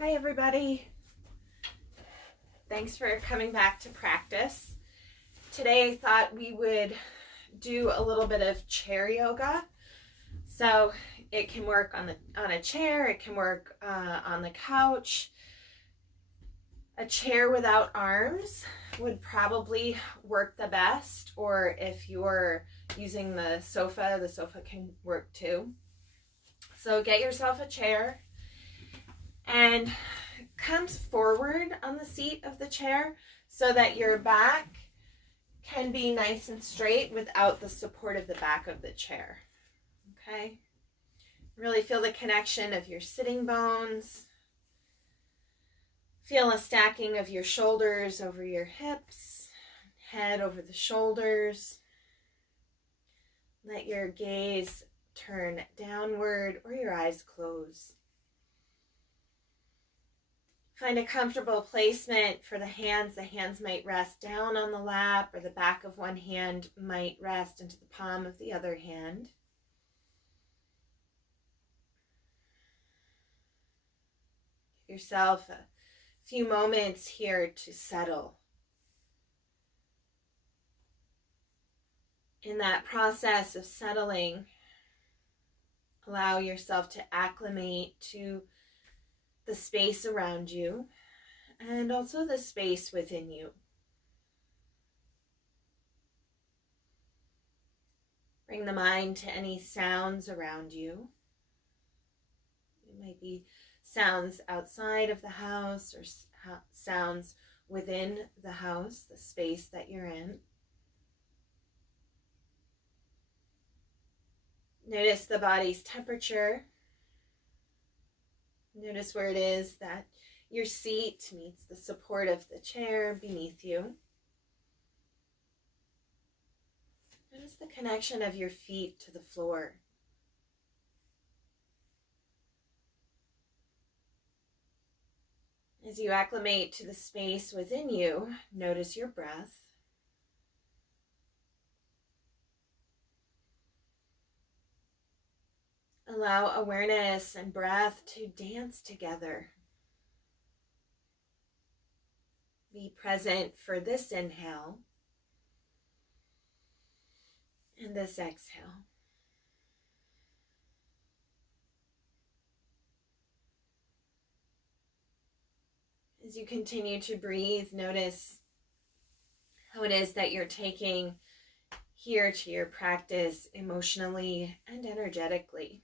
Hi everybody. Thanks for coming back to practice. Today I thought we would do a little bit of chair yoga. So it can work on a chair, it can work on the couch. A chair without arms would probably work the best, or if you're using the sofa can work too. So get yourself a chair and come forward on the seat of the chair so that your back can be nice and straight without the support of the back of the chair. Okay? Really feel the connection of your sitting bones. Feel a stacking of your shoulders over your hips, head over the shoulders. Let your gaze turn downward or your eyes close. Find a comfortable placement for the hands. The hands might rest down on the lap, or the back of one hand might rest into the palm of the other hand. Give yourself a few moments here to settle. In that process of settling, allow yourself to acclimate to the space around you and also the space within you. Bring the mind to any sounds around you. It might be sounds outside of the house or sounds within the house, the space that you're in. Notice the body's temperature. Notice where it is that your seat meets the support of the chair beneath you. Notice the connection of your feet to the floor. As you acclimate to the space within you, notice your breath. Allow awareness and breath to dance together. Be present for this inhale and this exhale. As you continue to breathe, notice how it is that you're taking here to your practice emotionally and energetically.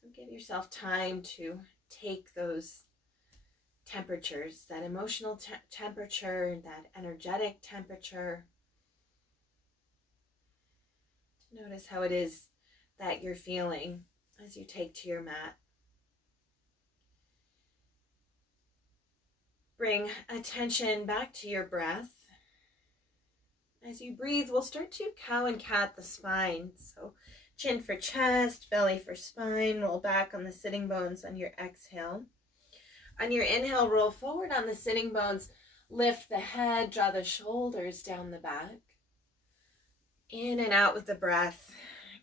So give yourself time to take those temperatures, that emotional temperature, that energetic temperature. Notice how it is that you're feeling as you take to your mat. Bring attention back to your breath. As you breathe, we'll start to cow and cat the spine. So chin for chest, belly for spine. Roll back on the sitting bones on your exhale. On your inhale, roll forward on the sitting bones. Lift the head, draw the shoulders down the back. In and out with the breath,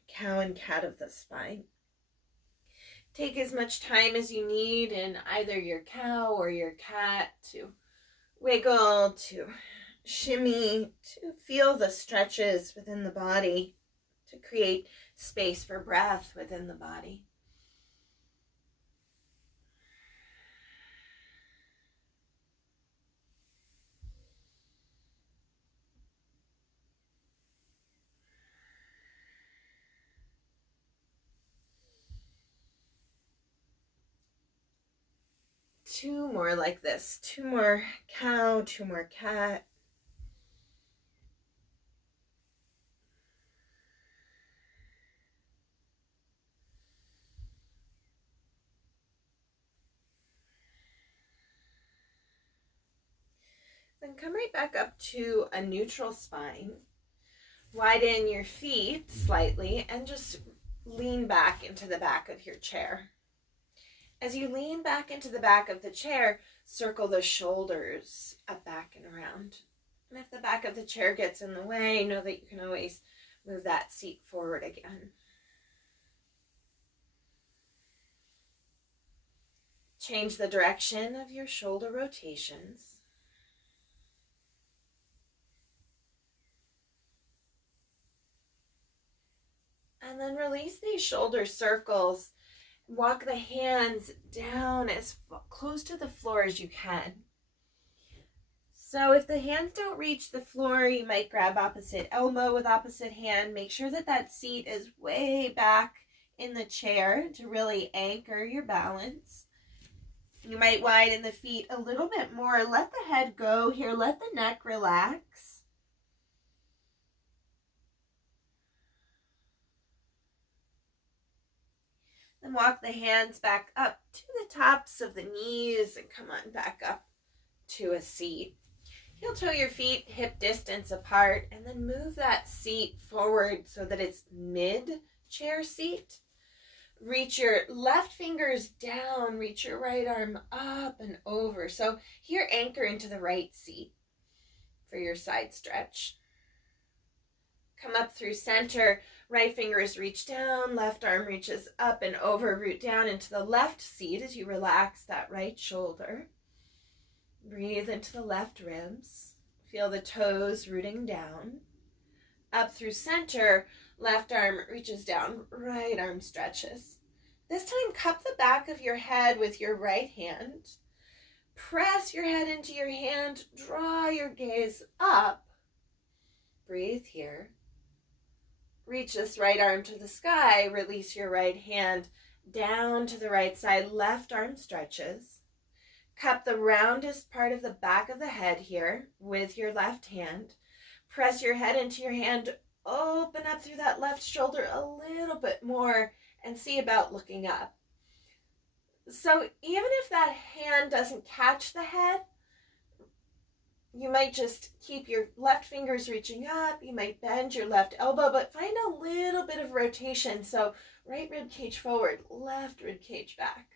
cow and cat of the spine. Take as much time as you need in either your cow or your cat to wiggle, to shimmy, to feel the stretches within the body, to create space for breath within the body. Two more like this. Two more cow, two more cat. Then come right back up to a neutral spine. Widen your feet slightly and just lean back into the back of your chair. As you lean back into the back of the chair, circle the shoulders up, back, and around. And if the back of the chair gets in the way, know that you can always move that seat forward again. Change the direction of your shoulder rotations. And then release these shoulder circles. Walk the hands down as close to the floor as you can. So if the hands don't reach the floor, you might grab opposite elbow with opposite hand. Make sure that that seat is way back in the chair to really anchor your balance. You might widen the feet a little bit more. Let the head go here. Let the neck relax. Then walk the hands back up to the tops of the knees and come on back up to a seat. Heel toe your feet hip distance apart, and then move that seat forward so that it's mid-chair seat. Reach your left fingers down, reach your right arm up and over. So here, anchor into the right seat for your side stretch. Come up through center, right fingers reach down, left arm reaches up and over, root down into the left seat as you relax that right shoulder. Breathe into the left ribs. Feel the toes rooting down. Up through center, left arm reaches down, right arm stretches. This time, cup the back of your head with your right hand. Press your head into your hand, draw your gaze up. Breathe here. Reach this right arm to the sky, release your right hand down to the right side, left arm stretches. Cup the roundest part of the back of the head here with your left hand. Press your head into your hand, open up through that left shoulder a little bit more and see about looking up. So even if that hand doesn't catch the head, you might just keep your left fingers reaching up. You might bend your left elbow, but find a little bit of rotation. So right rib cage forward, left rib cage back.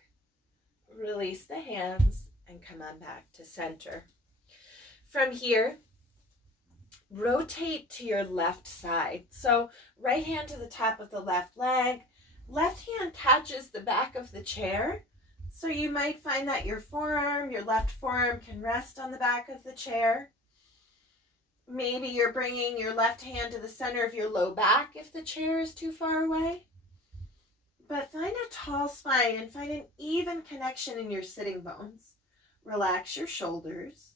Release the hands and come on back to center. From here, rotate to your left side. So right hand to the top of the left leg. Left hand touches the back of the chair. So you might find that your left forearm can rest on the back of the chair. Maybe you're bringing your left hand to the center of your low back if the chair is too far away. But find a tall spine and find an even connection in your sitting bones. Relax your shoulders.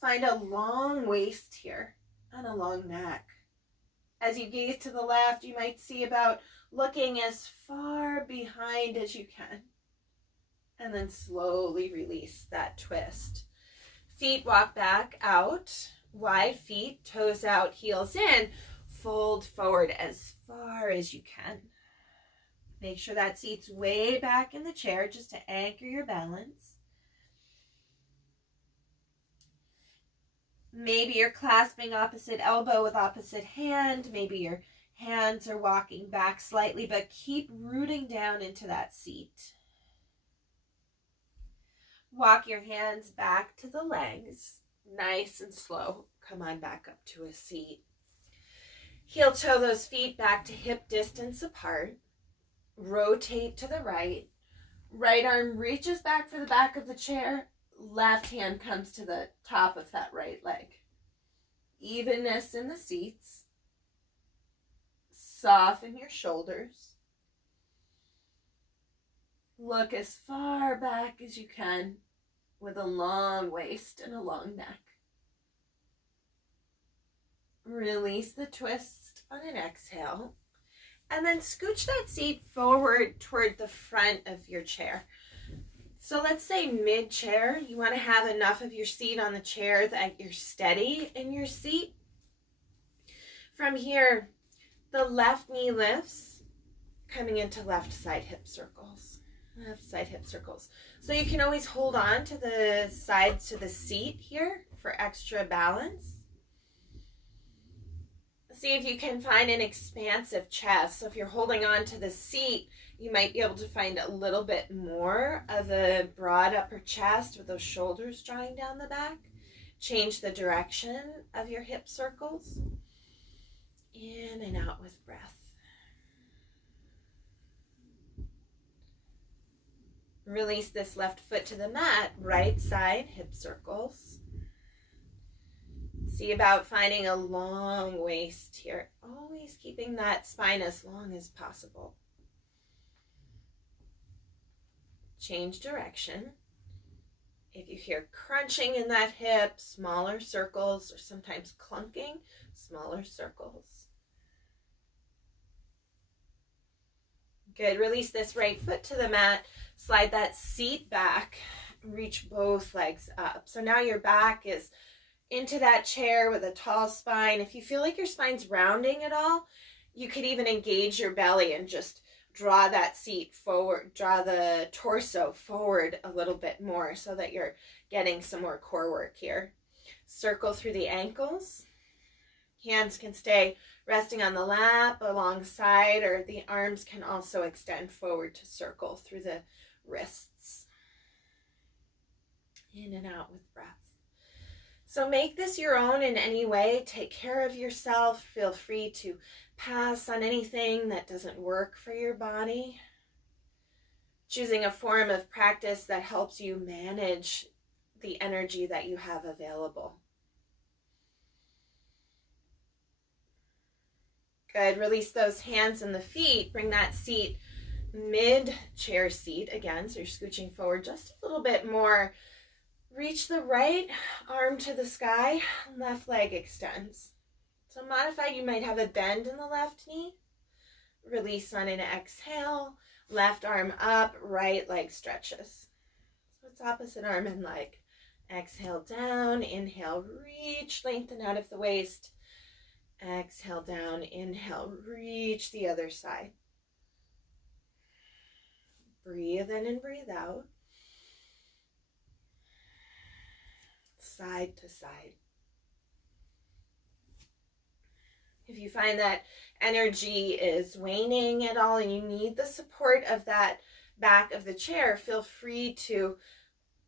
Find a long waist here and a long neck. As you gaze to the left, you might see about looking as far behind as you can. And then slowly release that twist. Feet walk back out, wide feet, toes out, heels in. Fold forward as far as you can. Make sure that seat's way back in the chair just to anchor your balance. Maybe you're clasping opposite elbow with opposite hand. Maybe your hands are walking back slightly, but keep rooting down into that seat. Walk your hands back to the legs. Nice and slow. Come on back up to a seat. Heel toe those feet back to hip distance apart. Rotate to the right. Right arm reaches back for the back of the chair. Left hand comes to the top of that right leg. Evenness in the seats. Soften your shoulders. Look as far back as you can with a long waist and a long neck. Release the twist on an exhale. And then scooch that seat forward toward the front of your chair. So let's say mid-chair, you want to have enough of your seat on the chair that you're steady in your seat. From here, the left knee lifts, coming into left side hip circles. Left side hip circles. So you can always hold on to the sides to the seat here for extra balance. See if you can find an expansive chest. So if you're holding on to the seat, you might be able to find a little bit more of a broad upper chest with those shoulders drawing down the back. Change the direction of your hip circles. In and out with breath. Release this left foot to the mat, right side, hip circles. See about finding a long waist here, always keeping that spine as long as possible. Change direction. If you hear crunching in that hip, smaller circles, or sometimes clunking, smaller circles. Good. Release this right foot to the mat. Slide that seat back. Reach both legs up. So now your back is into that chair with a tall spine. If you feel like your spine's rounding at all, you could even engage your belly and just draw that seat forward, draw the torso forward a little bit more so that you're getting some more core work here. Circle through the ankles. Hands can stay resting on the lap alongside, or the arms can also extend forward to circle through the wrists. In and out with breath. So make this your own in any way. Take care of yourself. Feel free to pass on anything that doesn't work for your body. Choosing a form of practice that helps you manage the energy that you have available. Good. Release those hands and the feet. Bring that seat mid-chair seat again. So you're scooching forward just a little bit more. Reach the right arm to the sky. Left leg extends. So modified, you might have a bend in the left knee. Release on an exhale. Left arm up, right leg stretches. So it's opposite arm and leg. Exhale down, inhale, reach, lengthen out of the waist. Exhale down, inhale, reach the other side. Breathe in and breathe out. Side to side. If you find that energy is waning at all and you need the support of that back of the chair, feel free to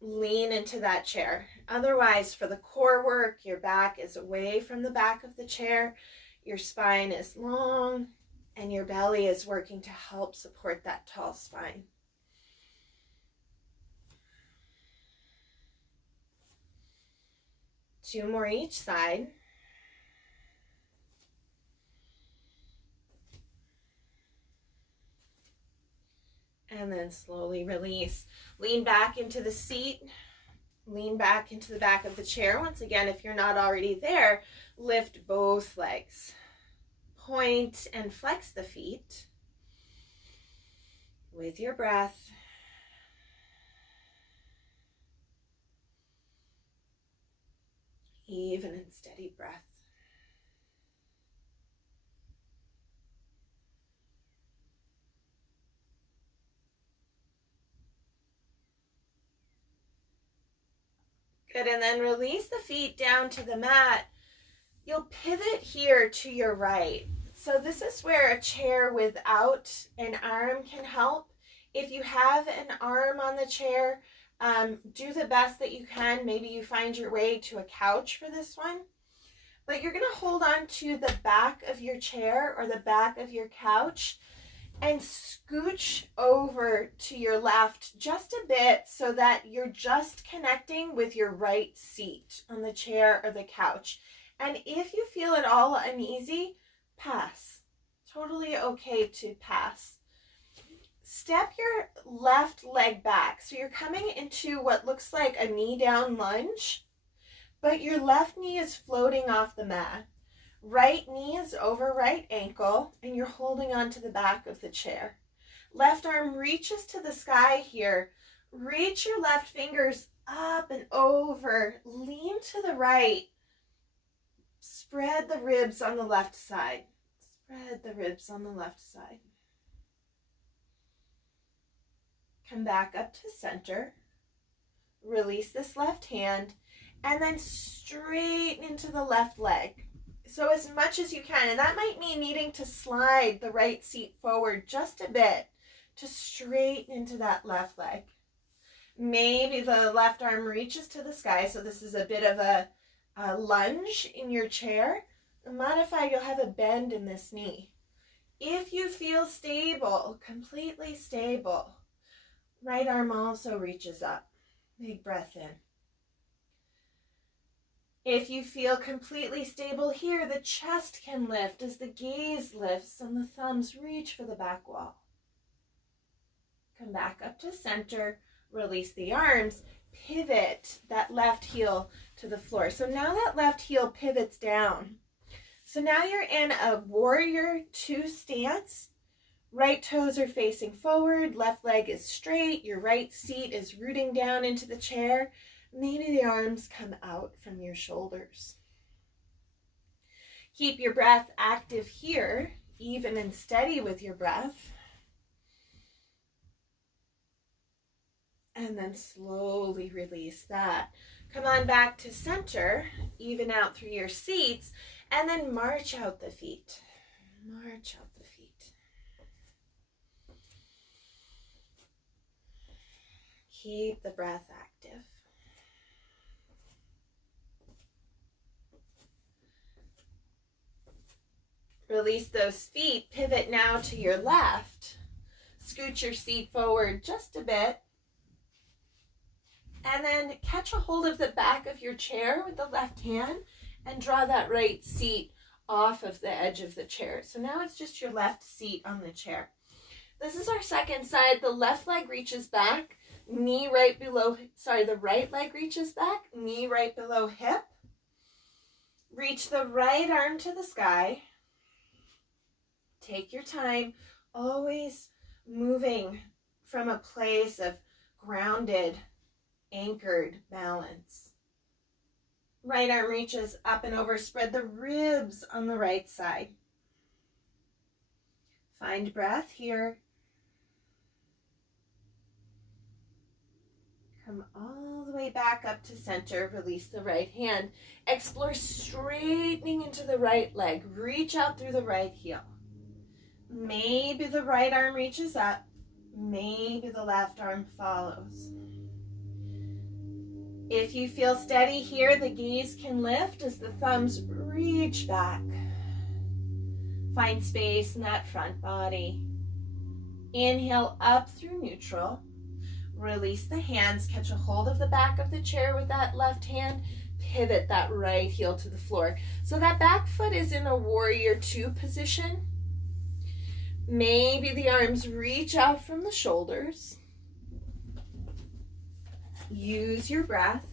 lean into that chair. Otherwise, for the core work, your back is away from the back of the chair, your spine is long, and your belly is working to help support that tall spine. Two more each side. And then slowly release. Lean back into the seat. Lean back into the back of the chair. Once again, if you're not already there, lift both legs. Point and flex the feet with your breath. Even and steady breath. Good, and then release the feet down to the mat. You'll pivot here to your right. So this is where a chair without an arm can help. If you have an arm on the chair, do the best that you can. Maybe you find your way to a couch for this one. But you're going to hold on to the back of your chair or the back of your couch and scooch over to your left just a bit so that you're just connecting with your right seat on the chair or the couch. And if you feel at all uneasy, pass. Totally okay to pass. Step your left leg back. So you're coming into what looks like a knee down lunge, but your left knee is floating off the mat. Right knee is over right ankle, and you're holding on to the back of the chair. Left arm reaches to the sky here. Reach your left fingers up and over. Lean to the right. Spread the ribs on the left side. Spread the ribs on the left side. Come back up to center. Release this left hand, and then straighten into the left leg. So as much as you can, and that might mean needing to slide the right seat forward just a bit to straighten into that left leg. Maybe the left arm reaches to the sky, so this is a bit of a lunge in your chair. Modified, you'll have a bend in this knee. If you feel stable, completely stable, Right arm also reaches up. Big breath in. If you feel completely stable here, the chest can lift as the gaze lifts and the thumbs reach for the back wall. Come back up to center, release the arms, pivot that left heel to the floor. So now that left heel pivots down. So now you're in a warrior two stance. Right toes are facing forward, left leg is straight, your right seat is rooting down into the chair. Maybe the arms come out from your shoulders. Keep your breath active here, even and steady with your breath. And then slowly release that. Come on back to center, even out through your seats, and then march out the feet. March out the feet. Keep the breath active. Release those feet. Pivot now to your left. Scoot your seat forward just a bit. And then catch a hold of the back of your chair with the left hand and draw that right seat off of the edge of the chair. So now it's just your left seat on the chair. This is our second side. The left leg reaches back, knee right below, the right leg reaches back, knee right below hip. Reach the right arm to the sky. Take your time, always moving from a place of grounded, anchored balance. Right arm reaches up and over. Spread the ribs on the right side. Find breath here. Come all the way back up to center. Release the right hand. Explore straightening into the right leg. Reach out through the right heel. Maybe the right arm reaches up. Maybe the left arm follows. If you feel steady here, the gaze can lift as the thumbs reach back. Find space in that front body. Inhale up through neutral. Release the hands. Catch a hold of the back of the chair with that left hand. Pivot that right heel to the floor. So that back foot is in a warrior two position. Maybe the arms reach out from the shoulders. Use your breath.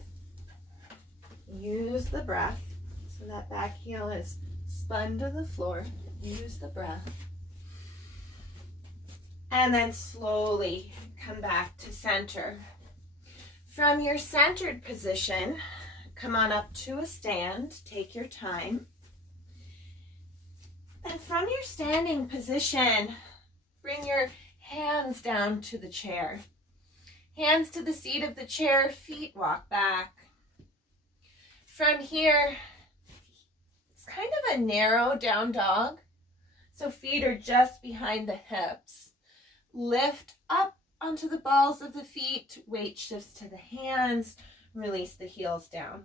Use the breath. So that back heel is spun to the floor. Use the breath. And then slowly come back to center. From your centered position, come on up to a stand. Take your time. And from your standing position, bring your hands down to the chair. Hands to the seat of the chair, feet walk back. From here, it's kind of a narrow down dog. So feet are just behind the hips. Lift up onto the balls of the feet. Weight shifts to the hands. Release the heels down.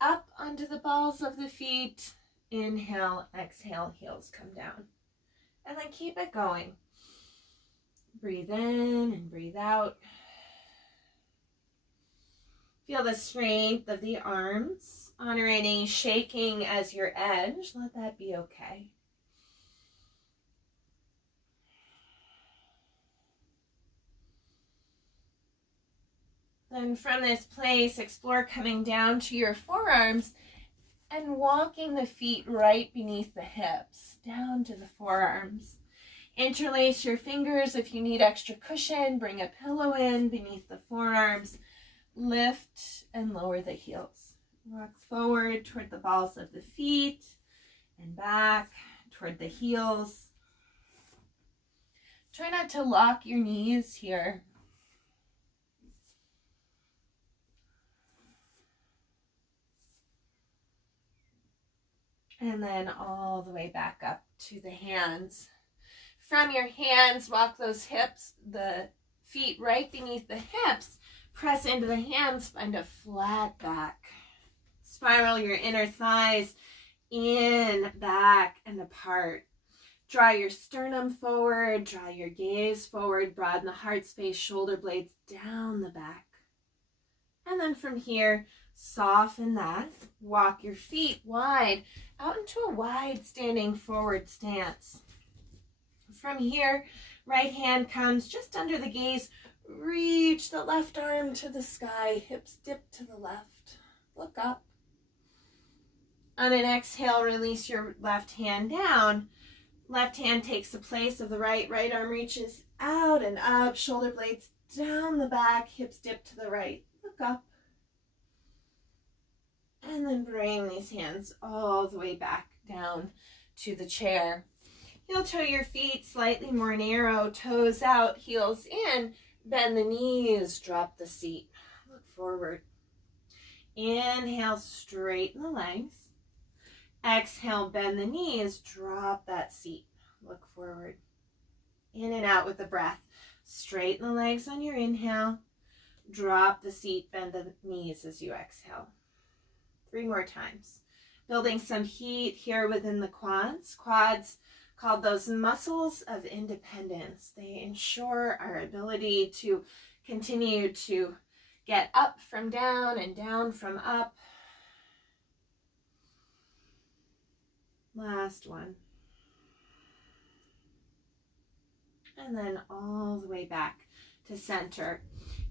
Up onto the balls of the feet. Inhale, exhale, heels come down. And then keep it going. Breathe in and breathe out. Feel the strength of the arms. Honor any shaking as your edge. Let that be okay. Then from this place, explore coming down to your forearms and walking the feet right beneath the hips, down to the forearms. Interlace your fingers if you need extra cushion. Bring a pillow in beneath the forearms. Lift and lower the heels. Walk forward toward the balls of the feet and back toward the heels. Try not to lock your knees here. And then all the way back up to the hands. From your hands, walk those hips, the feet right beneath the hips. Press into the hands, find a flat back. Spiral your inner thighs in, back, and apart. Draw your sternum forward, draw your gaze forward, broaden the heart space, shoulder blades down the back. And then from here, soften that. Walk your feet wide out into a wide standing forward stance. From here, right hand comes just under the gaze. Reach the left arm to the sky, hips dip to the left. Look up. On an exhale, release your left hand down. Left hand takes the place of the right. Right arm reaches out and up. Shoulder blades down the back. Hips dip to the right. Look up. And then bring these hands all the way back down to the chair. Heel toe your feet slightly more narrow. Toes out, heels in. Bend the knees. Drop the seat. Look forward. Inhale, straighten the legs. Exhale, bend the knees, drop that seat, look forward. In and out with the breath. Straighten the legs on your inhale, drop the seat, bend the knees as you exhale. 3 more times. Building some heat here within the quads. Quads called those muscles of independence. They ensure our ability to continue to get up from down and down from up. Last one. And then all the way back to center.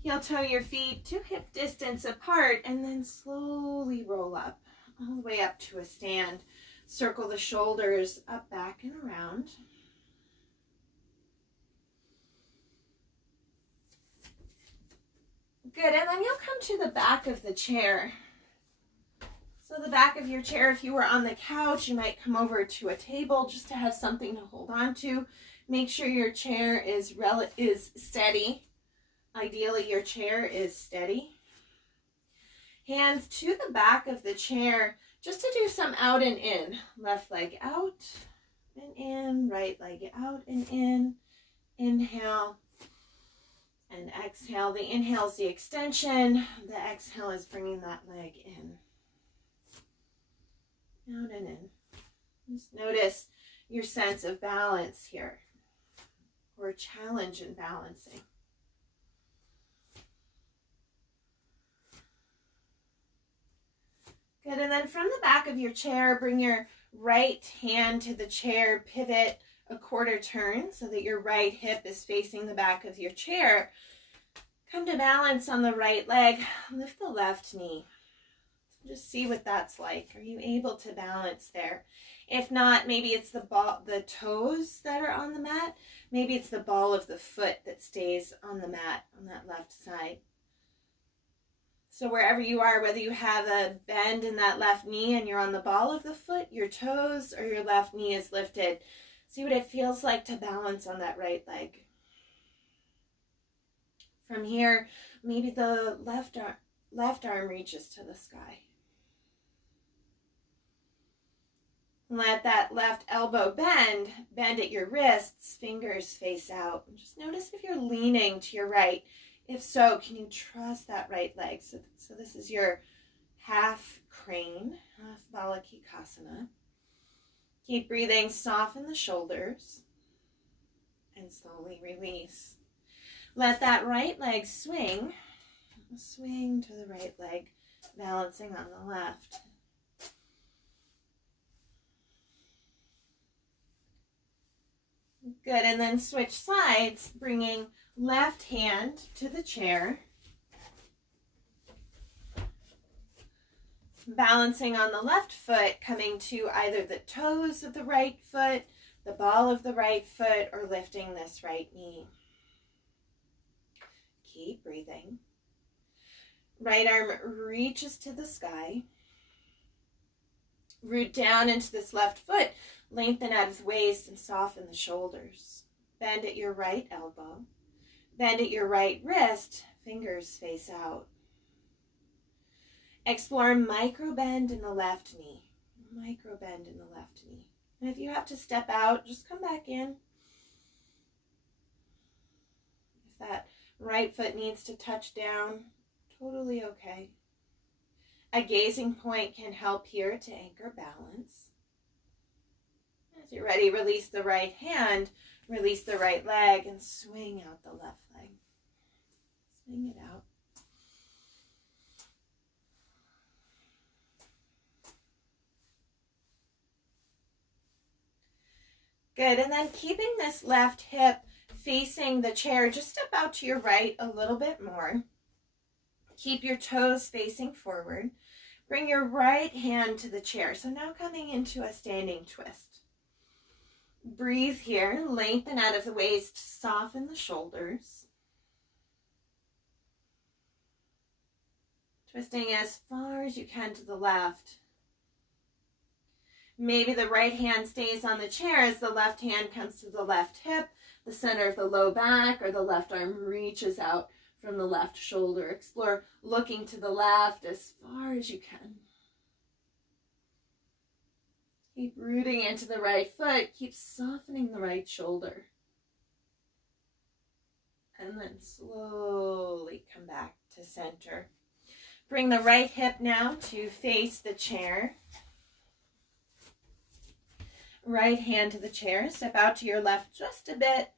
Heel toe your feet to hip distance apart and then slowly roll up all the way up to a stand. Circle the shoulders up, back, and around. Good, and then you'll come to the back of the chair. So the back of your chair, if you were on the couch, you might come over to a table just to have something to hold on to. Make sure your chair is steady. Ideally, your chair is steady. Hands to the back of the chair just to do some out and in. Left leg out and in, right leg out and in. Inhale and exhale. The inhale is the extension. The exhale is bringing that leg in. Out and in. Just notice your sense of balance here, or challenge in balancing. Good, and then from the back of your chair, bring your right hand to the chair, pivot a quarter turn so that your right hip is facing the back of your chair. Come to balance on the right leg, lift the left knee. Just see what that's like. Are you able to balance there? If not, maybe it's the toes that are on the mat. Maybe it's the ball of the foot that stays on the mat on that left side. So wherever you are, whether you have a bend in that left knee and you're on the ball of the foot, your toes, or your left knee is lifted, see what it feels like to balance on that right leg. From here, maybe the left arm reaches to the sky. Let that left elbow bend at your wrists, fingers face out. And just notice if you're leaning to your right. If so, can you trust that right leg? So this is your half crane, half Balakikasana. Keep breathing, soften the shoulders, and slowly release. Let that right leg swing to the right leg, balancing on the left. Good, and then switch sides, bringing left hand to the chair. Balancing on the left foot, coming to either the toes of the right foot, the ball of the right foot, or lifting this right knee. Keep breathing. Right arm reaches to the sky. Root down into this left foot. Lengthen out of waist and soften the shoulders. Bend at your right elbow. Bend at your right wrist. Fingers face out. Explore micro bend in the left knee. Micro bend in the left knee. And if you have to step out, just come back in. If that right foot needs to touch down, totally okay. A gazing point can help here to anchor balance. As you're ready, release the right hand, release the right leg, and swing out the left leg. Swing it out. Good, and then keeping this left hip facing the chair, just step out to your right a little bit more. Keep your toes facing forward. Bring your right hand to the chair. So now coming into a standing twist. Breathe here, lengthen out of the waist, soften the shoulders. Twisting as far as you can to the left. Maybe the right hand stays on the chair as the left hand comes to the left hip, the center of the low back, or the left arm reaches out from the left shoulder. Explore looking to the left as far as you can. Keep rooting into the right foot. Keep softening the right shoulder. And then slowly come back to center. Bring the right hip now to face the chair. Right hand to the chair. Step out to your left just a bit.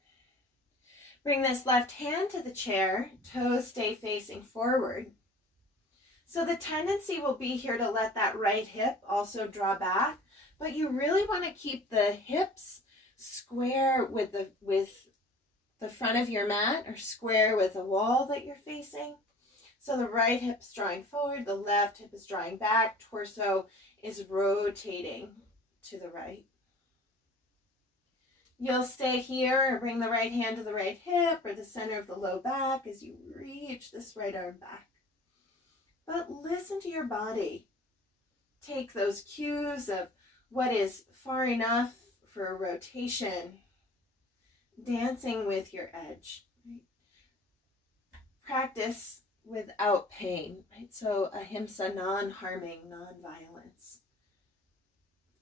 Bring this left hand to the chair. Toes stay facing forward. So the tendency will be here to let that right hip also draw back, but you really want to keep the hips square with the front of your mat, or square with the wall that you're facing. So the right hip's drawing forward, the left hip is drawing back, torso is rotating to the right. You'll stay here or bring the right hand to the right hip or the center of the low back as you reach this right arm back. But listen to your body. Take those cues of what is far enough for a rotation, dancing with your edge. Right? Practice without pain. Right? So ahimsa, non-harming, non-violence.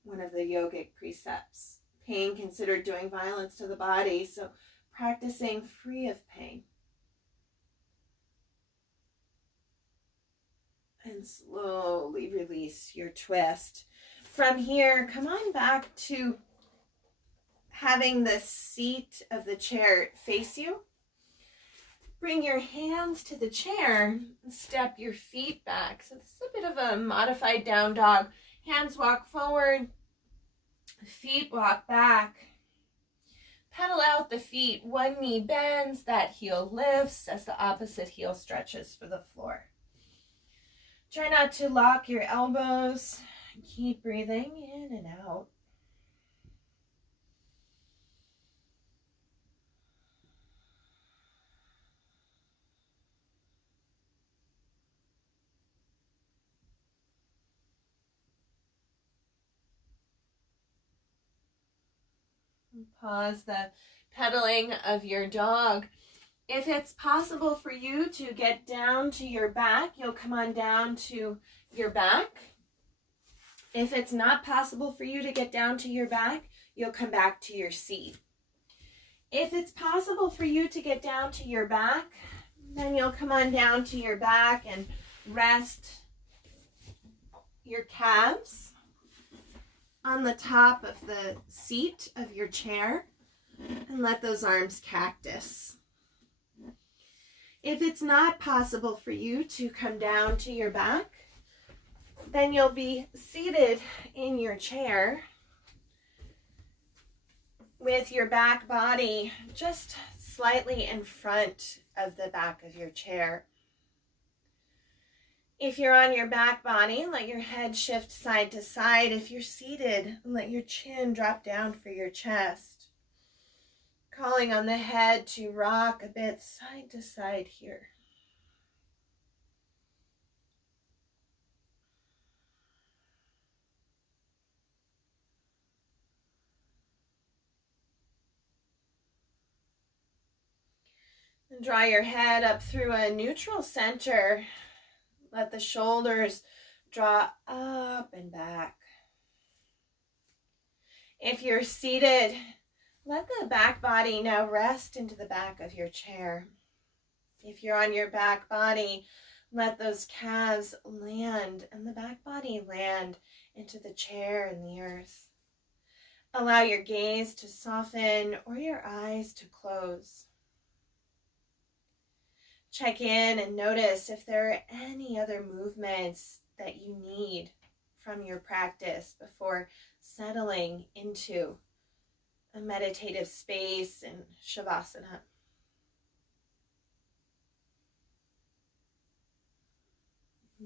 One of the yogic precepts. Pain considered doing violence to the body, so practicing free of pain. And slowly release your twist. From here, come on back to having the seat of the chair face you. Bring your hands to the chair and step your feet back. So this is a bit of a modified down dog. Hands walk forward. Feet walk back. Pedal out the feet. One knee bends, that heel lifts as the opposite heel stretches for the floor. Try not to lock your elbows. Keep breathing in and out. Pause the pedaling of your dog. If it's possible for you to get down to your back, you'll come on down to your back. If it's not possible for you to get down to your back, you'll come back to your seat. If it's possible for you to get down to your back, then you'll come on down to your back and rest your calves on the top of the seat of your chair and let those arms cactus. If it's not possible for you to come down to your back, then you'll be seated in your chair with your back body just slightly in front of the back of your chair. If you're on your back body, let your head shift side to side. If you're seated, let your chin drop down for your chest. Calling on the head to rock a bit side to side here. And draw your head up through a neutral center. Let the shoulders draw up and back. If you're seated, let the back body now rest into the back of your chair. If you're on your back body, let those calves land and the back body land into the chair and the earth. Allow your gaze to soften or your eyes to close. Check in and notice if there are any other movements that you need from your practice before settling into a meditative space in Shavasana.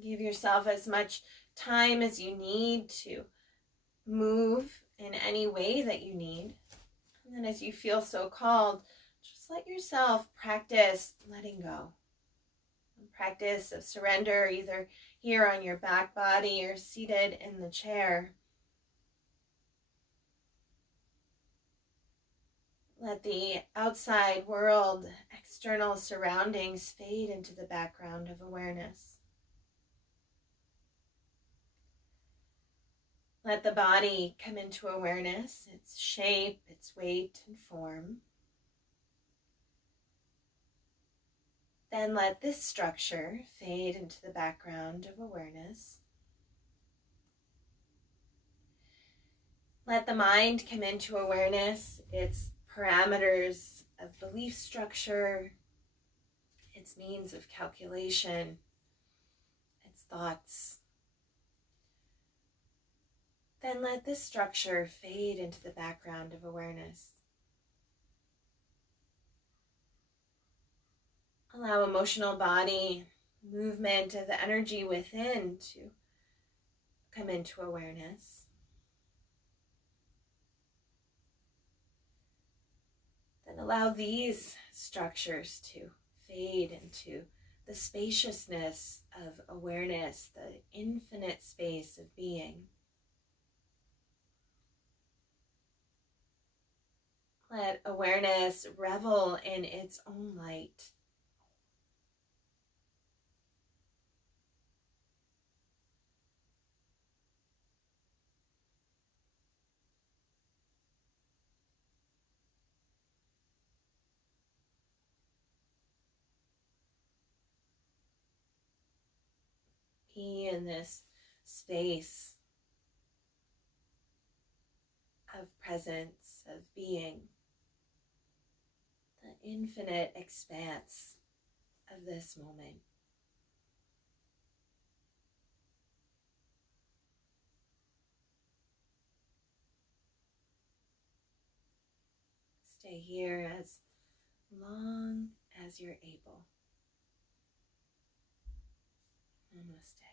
Give yourself as much time as you need to move in any way that you need. And then as you feel so called, just let yourself practice letting go. Practice of surrender, either here on your back body or seated in the chair. Let the outside world, external surroundings fade into the background of awareness. Let the body come into awareness, its shape, its weight and form. Then let this structure fade into the background of awareness. Let the mind come into awareness, its parameters of belief structure, its means of calculation, its thoughts. Then let this structure fade into the background of awareness. Allow emotional body, movement of the energy within to come into awareness. Then allow these structures to fade into the spaciousness of awareness, the infinite space of being. Let awareness revel in its own light. Be in this space of presence, of being, the infinite expanse of this moment. Stay here as long as you're able. Namaste.